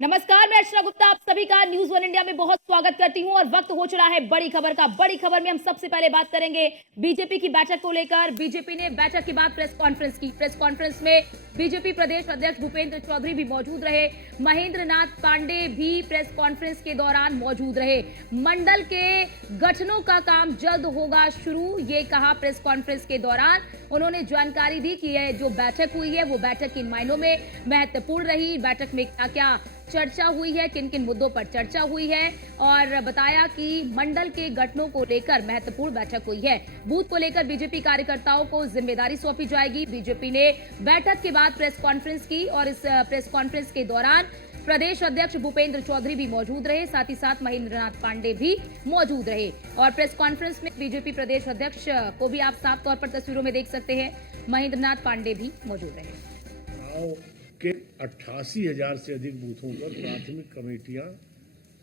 नमस्कार, मैं अर्चना गुप्ता आप सभी का न्यूज वन इंडिया में बहुत स्वागत करती हूं और वक्त हो चला है बड़ी खबर का। बड़ी खबर में हम सबसे पहले बात करेंगे बीजेपी की बैठक को लेकर। बीजेपी ने बैठक के बाद प्रेस कॉन्फ्रेंस की। प्रेस कॉन्फ्रेंस में बीजेपी प्रदेश अध्यक्ष भूपेंद्र चौधरी भी मौजूद रहे। महेंद्र नाथ पांडे भी प्रेस कॉन्फ्रेंस के दौरान मौजूद रहे। मंडल के गठनों का काम जल्द होगा शुरू, ये कहा प्रेस कॉन्फ्रेंस के दौरान। उन्होंने जानकारी दी कि यह जो बैठक हुई है वो बैठक किन मायनों में महत्वपूर्ण रही, बैठक में क्या क्या चर्चा हुई है, किन किन मुद्दों पर चर्चा हुई है, और बताया कि मंडल के गठनों को लेकर महत्वपूर्ण बैठक हुई है। बूथ को लेकर बीजेपी कार्यकर्ताओं को जिम्मेदारी सौंपी जाएगी। बीजेपी ने बैठक के बाद प्रेस कॉन्फ्रेंस की और इस प्रेस कॉन्फ्रेंस के दौरान प्रदेश अध्यक्ष भूपेंद्र चौधरी भी मौजूद रहे, साथ ही साथ महेंद्र नाथ पांडे भी मौजूद रहे। और प्रेस कॉन्फ्रेंस में बीजेपी प्रदेश अध्यक्ष को भी आप साफ तौर पर तस्वीरों में देख सकते हैं, महेंद्र नाथ पांडे भी मौजूद रहे। के 88,000 से अधिक बूथों पर प्राथमिक कमेटियां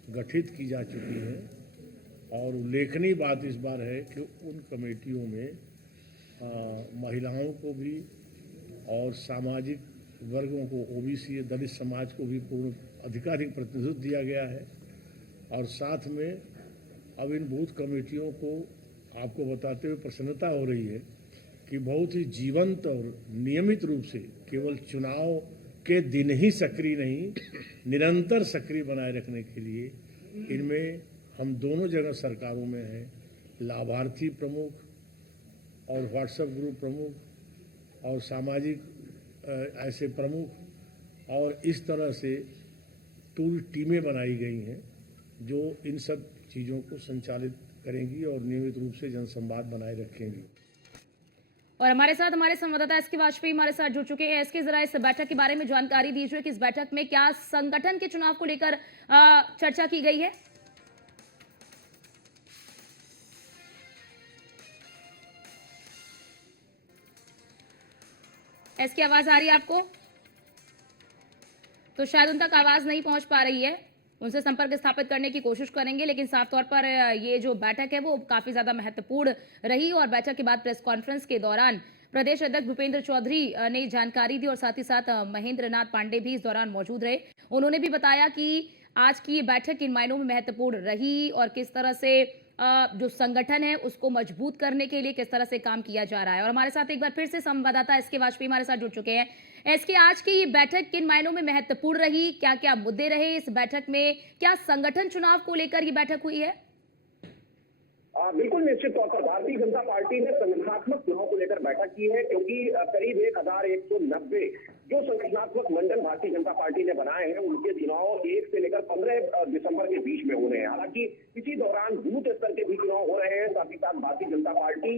गठित की जा चुकी हैं और उल्लेखनीय बात इस बार है कि उन कमेटियों में महिलाओं को भी और सामाजिक वर्गों को, ओबीसी दलित समाज को भी पूर्ण अधिकारिक प्रतिनिधित्व दिया गया है। और साथ में अब इन बूथ कमेटियों को आपको बताते हुए प्रसन्नता हो रही है कि बहुत ही जीवंत और नियमित रूप से केवल चुनाव के दिन ही सक्रिय नहीं, निरंतर सक्रिय बनाए रखने के लिए इनमें हम दोनों जगह सरकारों में हैं, लाभार्थी प्रमुख और व्हाट्सएप ग्रुप प्रमुख और सामाजिक ऐसे प्रमुख, और इस तरह से पूरी टीमें बनाई गई हैं जो इन सब चीज़ों को संचालित करेंगी और नियमित रूप से जनसंवाद बनाए रखेंगी। और हमारे साथ हमारे संवाददाता एसके वाजपेयी हमारे साथ जुड़ चुके हैं। एसके, जरा इस बैठक के बारे में जानकारी दीजिए कि इस बैठक में क्या संगठन के चुनाव को लेकर चर्चा की गई है। एसके, आवाज आ रही है आपको? तो शायद उन तक आवाज नहीं पहुंच पा रही है, उनसे संपर्क स्थापित करने की कोशिश करेंगे। लेकिन साफ तौर पर ये जो बैठक है वो काफी ज्यादा महत्वपूर्ण रही और बैठक के बाद प्रेस कॉन्फ्रेंस के दौरान प्रदेश अध्यक्ष भूपेंद्र चौधरी ने जानकारी दी और साथ ही साथ महेंद्र नाथ पांडे भी इस दौरान मौजूद रहे। उन्होंने भी बताया कि आज की ये बैठक किन मायनों में महत्वपूर्ण रही और किस तरह से जो संगठन है उसको मजबूत करने के लिए किस तरह से काम किया जा रहा है। और हमारे साथ एक बार फिर से संवाददाता एसके वाजपेयी हमारे साथ जुड़ चुके हैं। एसके, आज की ये बैठक किन मायनों में महत्वपूर्ण रही, क्या क्या मुद्दे रहे इस बैठक में, क्या संगठन चुनाव को लेकर ये बैठक हुई है? बिल्कुल निश्चित तौर पर भारतीय जनता पार्टी ने संगठनात्मक चुनाव को लेकर बैठक की है, क्योंकि करीब 1190 जो संगठनात्मक मंडल भारतीय जनता पार्टी ने बनाए हैं उनके चुनाव 1 से लेकर 15 दिसंबर के बीच में हो रहे हैं। हालांकि इसी दौरान बूथ स्तर के भी चुनाव हो रहे हैं। साथ ही साथ भारतीय जनता पार्टी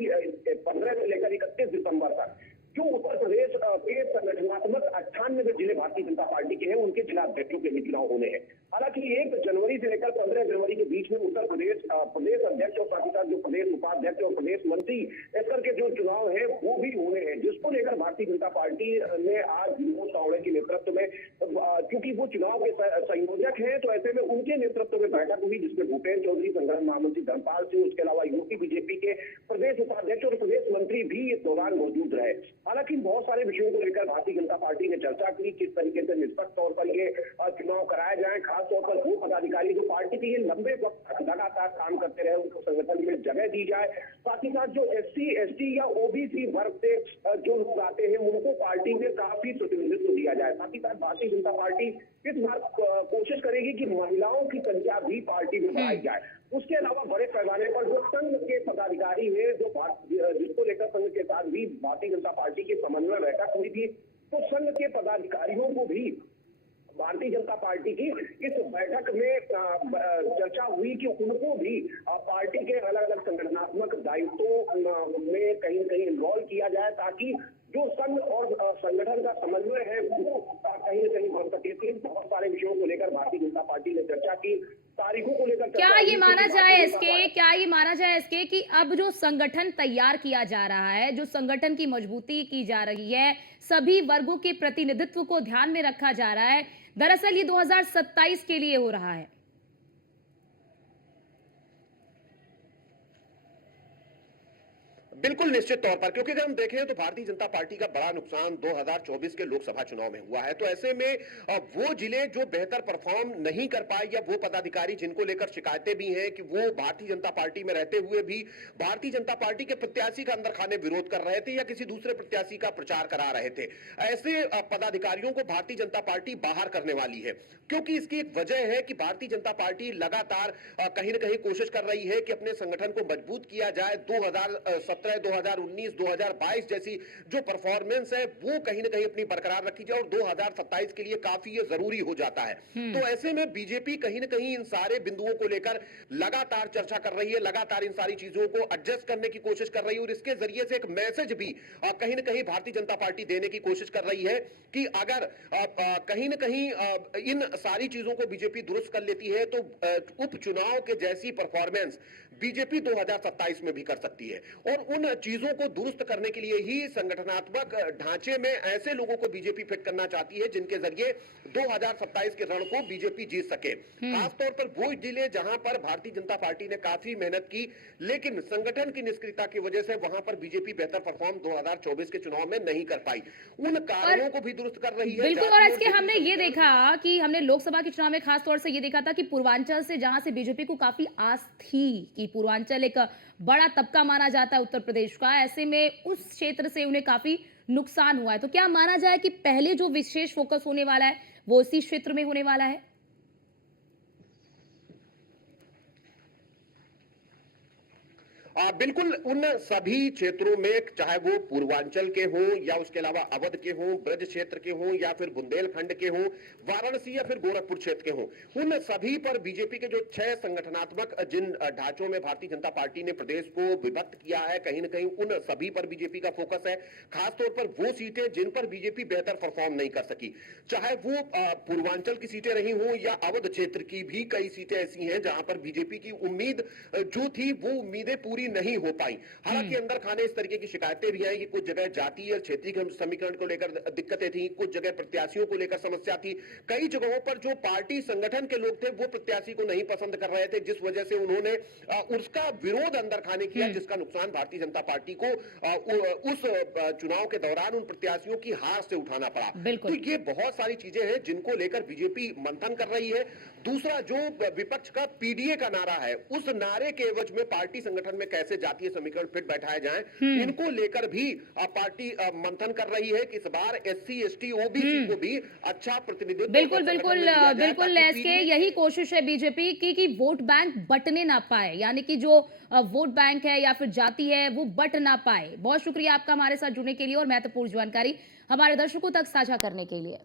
15 से लेकर 31 दिसंबर तक जो उत्तर प्रदेश के संगठनात्मक 98 जिले भारतीय जनता पार्टी के हैं उनके जिला अध्यक्षों के भी चुनाव होने हैं। हालांकि 1 जनवरी से लेकर 15 जनवरी के बीच में उत्तर प्रदेश प्रदेश अध्यक्ष और साथ ही साथ जो प्रदेश उपाध्यक्ष और प्रदेश मंत्री स्तर के जो चुनाव है वो भी होने हैं, जिसको लेकर भारतीय जनता पार्टी ने आज विनोद तावड़े के नेतृत्व में, क्योंकि वो चुनाव के संयोजक हैं तो ऐसे में उनके नेतृत्व में बैठक हुई, जिसमें भूपेंद्र चौधरी, संगठन महामंत्री धर्मपाल सिंह, उसके अलावा यूपी बीजेपी के प्रदेश उपाध्यक्ष और प्रदेश मंत्री भी इस दौरान मौजूद रहे। हालांकि बहुत सारे विषयों को लेकर भारतीय जनता पार्टी ने चर्चा की, किस तरीके से निष्पक्ष तौर पर ये चुनाव कराए जाए। खासतौर पर वो पदाधिकारी जो पार्टी के ये लंबे वक्त लगातार काम करते रहे उनको संगठन में जगह दी जाए। साथ ही साथ जो SC, ST या OBC वर्ग से जो लोग आते हैं उनको पार्टी में काफी प्रतिनिधित्व दिया जाए। साथ ही साथ भारतीय जनता पार्टी इस बार कोशिश करेगी कि महिलाओं की संख्या भी पार्टी में बढ़ाई जाए। उसके अलावा बड़े पैमाने पर जो संघ के पदाधिकारी हैं, जिसको लेकर संघ के साथ भी भारतीय जनता पार्टी की समन्वय बैठक हुई थी, तो संघ के पदाधिकारियों को भी भारतीय जनता पार्टी की इस बैठक में चर्चा हुई कि उनको भी पार्टी के अलग अलग संगठनात्मक दायित्वों में कहीं न कहीं इन्वॉल्व किया जाए, ताकि जो संघ और संगठन का समन्वय है वो कहीं न कहीं बढ़ सके। बहुत सारे विषयों को लेकर भारतीय जनता पार्टी ने चर्चा की, तारीखों को लेकर क्या ये माना जाए इसके कि अब जो संगठन तैयार किया जा रहा है, जो संगठन की मजबूती की जा रही है, सभी वर्गों के प्रतिनिधित्व को ध्यान में रखा जा रहा है, दरअसल ये 2027 के लिए हो रहा है? बिल्कुल निश्चित तौर पर, क्योंकि अगर हम देखें तो भारतीय जनता पार्टी का बड़ा नुकसान 2024 के लोकसभा चुनाव में हुआ है। तो ऐसे में वो जिले जो बेहतर परफॉर्म नहीं कर पाए या वो पदाधिकारी जिनको लेकर शिकायतें भी हैं कि वो भारतीय जनता पार्टी में रहते हुए भी भारतीय जनता पार्टी के प्रत्याशी का अंदर खाने विरोध कर रहे थे या किसी दूसरे प्रत्याशी का प्रचार करा रहे थे, ऐसे पदाधिकारियों को भारतीय जनता पार्टी बाहर करने वाली है। क्योंकि इसकी एक वजह है कि भारतीय जनता पार्टी लगातार कहीं ना कहीं कोशिश कर रही है कि अपने संगठन को मजबूत किया जाए। 2017, 2019, 2022 जैसी जो परफॉर्मेंस है वो कहीं ना कहीं अपनी बरकरार रखी जाए और 2027 के लिए काफी ये जरूरी हो जाता है। तो ऐसे में बीजेपी कहीं ना कहीं इन सारे बिंदुओं को लेकर लगातार चर्चा कर रही है, लगातार इन सारी चीजों को एडजस्ट करने की कोशिश कर रही है और इसके जरिए से एक मैसेज भी कहीं ना कहीं भारतीय जनता पार्टी देने की कोशिश कर रही है कि अगर कहीं ना कहीं इन सारी चीजों को बीजेपी दुरुस्त कर लेती है तो उपचुनाव के जैसी परफॉर्मेंस बीजेपी 2027 में भी कर सकती है। और उन चीजों को दुरुस्त करने के लिए ही संगठनात्मक ढांचे में ऐसे लोगों को बीजेपी फिट करना चाहती है जिनके जरिए 2027 के रण को बीजेपी जीत सके। खासतौर पर वो जिले जहां पर भारतीय जनता पार्टी ने काफी मेहनत की लेकिन संगठन की निष्क्रियता की वजह से वहां पर बीजेपी बेहतर परफॉर्म 2024 के चुनाव में नहीं कर पाई। उन कारणों को भी दुरुस्त कर रही है। बिल्कुल, और इसके हमने ये देखा कि हमने लोकसभा के चुनाव में खास तौर से ये देखा था कि पूर्वांचल से जहां से बीजेपी को काफी आस थी कि पूर्वांचल एक बड़ा तबका माना जाता है उत्तर प्रदेश का, ऐसे में उस क्षेत्र से उन्हें काफी नुकसान हुआ है। तो क्या माना जाए कि पहले जो विशेष फोकस होने वाला है वो इसी क्षेत्र में होने वाला है? बिल्कुल उन सभी क्षेत्रों में, चाहे वो पूर्वांचल के हों या उसके अलावा अवध के हों, ब्रज क्षेत्र के हों या फिर बुंदेलखंड के हों, वाराणसी या फिर गोरखपुर क्षेत्र के हों, उन सभी पर बीजेपी के जो 6 संगठनात्मक जिन ढांचों में भारतीय जनता पार्टी ने प्रदेश को विभक्त किया है, कहीं ना कहीं उन सभी पर बीजेपी का फोकस है। खासतौर पर वो सीटें जिन पर बीजेपी बेहतर परफॉर्म नहीं कर सकी, चाहे वो पूर्वांचल की सीटें रही हों या अवध क्षेत्र की भी कई सीटें ऐसी हैं जहां पर बीजेपी की उम्मीद जो थी वो उम्मीदें पूरी नहीं हो पाई। हालांकि अंदर खाने इस तरीके की शिकायतें भी आई कि कुछ जगह जातीय और क्षेत्रीय समीकरण को लेकर दिक्कतें थी, कुछ जगह प्रत्याशियों को लेकर समस्या थी, कई जगहों पर जो पार्टी संगठन के लोग थे वो प्रत्याशी को नहीं पसंद कर रहे थे, जिस वजह से उन्होंने उसका विरोध अंदर खाने किया, जिसका नुकसान भारतीय जनता पार्टी को उस चुनाव के दौरान उन प्रत्याशियों की हार से उठाना पड़ा। तो ये बहुत सारी चीजें हैं जिनको लेकर बीजेपी मंथन कर रही है। दूसरा, जो विपक्ष का पीडीए का नारा है, उस नारे के एवज में पार्टी संगठन में कैसे जातीय समीकरण फिट बैठाए जाएं, इनको लेकर भी पार्टी मंथन कर रही है कि इस बार एससी, एसटी, ओबीसी को भी अच्छा प्रतिनिधित्व बिल्कुल बिल्कुल बिल्कुल, इसके यही कोशिश है बीजेपी की कि वोट बैंक बंटने ना पाए, यानी कि जो वोट बैंक है या फिर जाति है वो बट ना पाए। बहुत शुक्रिया आपका हमारे साथ जुड़ने के लिए और महत्वपूर्ण जानकारी हमारे दर्शकों तक साझा करने के लिए।